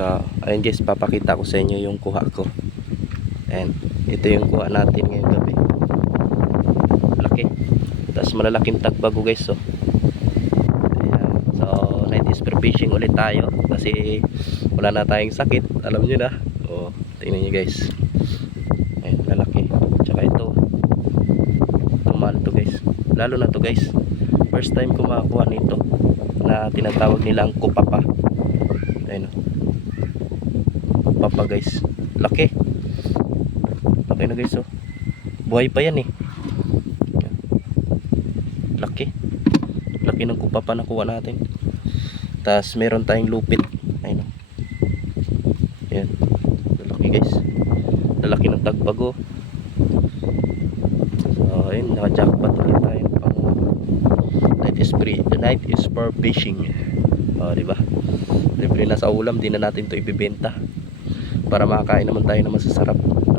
So, ayun guys, papakita ko sa inyo yung kuha ko. Ayan, ito yung kuha natin ngayong gabi. Laki. Tapos malalaking tagbago guys, so. Ayan. So, night for fishing ulit tayo kasi wala na tayong sakit. Alam nyo na. O, tingnan nyo guys. Ayan, lalaki. Tsaka ito. Tumal to guys. Lalo na to guys. First time ko makakuha nito na tinatawag nilang kupapa. Ayun o. Kupapa guys. Laki. Laki na guys oh. Buhay pa yan eh. Laki. Laki ng kupapa na kuha natin. Tapos meron tayong lupit. Ayun o. Yan. Laki guys. Lalaki ng tagbago. So ayun, naka-jackpot ulit tayo pang night is. The night is for fishing. O, di ba? Libre na sa ulam, di na natin to ibibenta. Para makakain naman tayo ng masasarap. Lalo na to